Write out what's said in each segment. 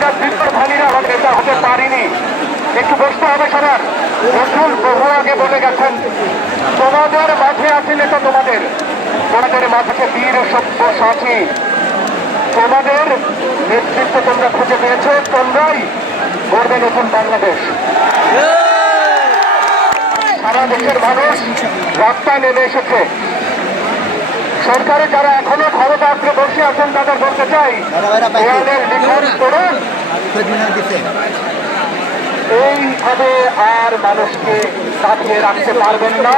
আমরা দীর্ঘধারীরা নেতা হতে পারিনি। একটু বসতে হবে সবার। রসুল বহু আগে বলে গেছেন, তোমাদের মাঝে আছে নেতা, তোমাদের মাঝে বীর সভ্য সাথী, তোমাদের নেতৃত্ব তোমরা খুঁজে পেয়েছো, তোমরাই গড়বে নতুন বাংলাদেশ। সারা দেশের মানুষ রাস্তায় নেমে এসেছে। সরকারে যারা এখনো ক্ষমতা আঁকড়ে বসে আছেন তাদের বলতে চাই, দেয়ালের লিখন করুন। এইভাবে আর মানুষকে সাথে রাখতে পারবেন না।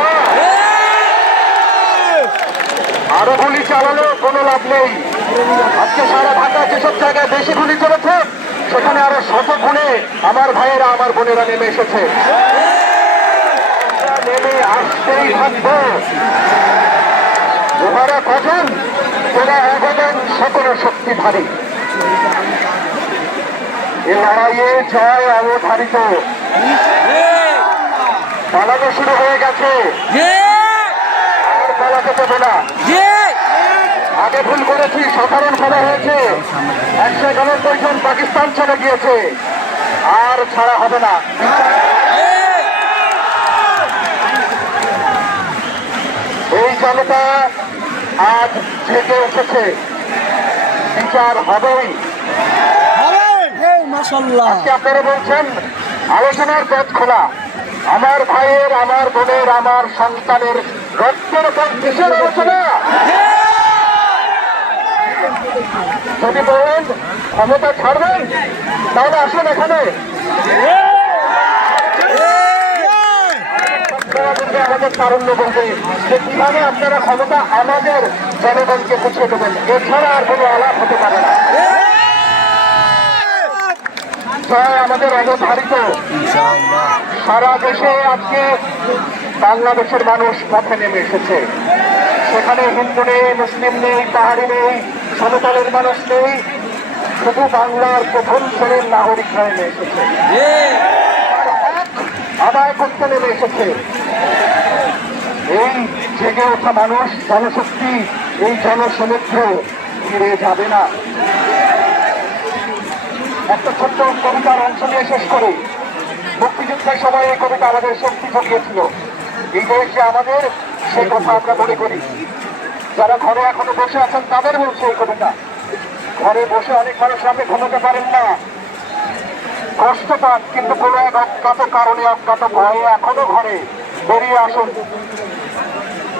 আরো গুলি চালানো কোনো লাভ নেই। আজকে সারা ঢাকা যেসব জায়গায় বেশি গুলি চলেছে, সেখানে আরো শত গুণে আমার ভাইয়েরা আমার বোনেরা নেমে এসেছে। নেমে আসতেই থাকবো। ওরা কখন তোরা অবদান সকল শক্তিধারী। এ লড়াইয়ে জয় অবধারিত। পালানো শুরু হয়ে গেছে, আর পালাতে দেবো না। আগে ভুল করেছি, সাধারণ সভা হয়েছে, 191 জন পাকিস্তান চলে গিয়েছে, আর ছাড়া হবে না। এই জনতা আজ জেগে উঠেছে, বিচার হবেই। আপনারা বলছেন আলোচনার পথ খোলা। আমার ভাইয়ের, আমার বোনের, আমার সন্তানের রক্তের উপর কিসের আলোচনা? যদি বলেন ক্ষমতা ছাড়বেন, তাহলে আসুন এখানে। আমাদের তারুণ্য বলবে যে কিভাবে আপনারা ক্ষমতা আমাদের জনগণকে বুঝিয়ে দেবেন। এছাড়া আর কোনো আলাপ হতে পারে না। জয় আমাদের অবধারিত। সারা দেশে আজকে বাংলাদেশের মানুষ পথে নেমে এসেছে। সেখানে হিন্দু নেই, মুসলিম নেই, পাহাড়ি নেই, সমতলের মানুষ নেই, শুধু বাংলার প্রথম শ্রেণীর নাগরিকরা নেমে এসেছে, আদায় করতে নেমে এসেছে। এই জেগে ওঠা মানুষ, জনশক্তি, এই জনসমুদ্র ফিরে যাবে না। একটা ছোট্ট কবিতার অংশ নিয়ে শেষ করি। মুক্তিযুদ্ধের সময় এই কবিতা আমাদের শক্তি জগিয়েছিল। এই দেশে আমাদের, সে কথা আমরা মনে করি। যারা ঘরে এখনো বসে আছেন তাদের বলছে এই কবিতা। ঘরে বসে অনেক মানুষ আপনি ঘুমাতে পারেন না, কষ্ট পান, কিন্তু কোনো এক অজ্ঞাত কারণে, অজ্ঞাত ভয়ে এখনো ঘরে বেরিয়ে আসুন।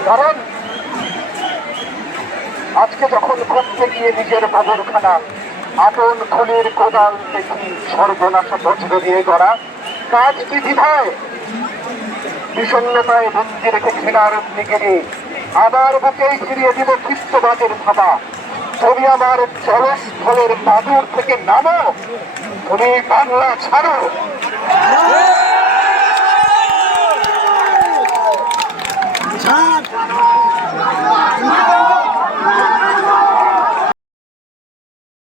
কারণ আজকে যখন করতে গিয়ে নিজের কবরখানা আতন খুলির কোদাল দেখি সর্বনাশ বজ্র দিয়ে গড়া, কাজ কি দ্বিধায় বিষণ্ণতায় বন্দি রেখে ঘৃণার দিকে আবার বুকেই ফিরিয়ে দিব ক্ষিপ্তবাদের থাবা। তুমি আমার জলস্থলের বাদুর থেকে নামো, তুমি বাংলা ছাড়ো।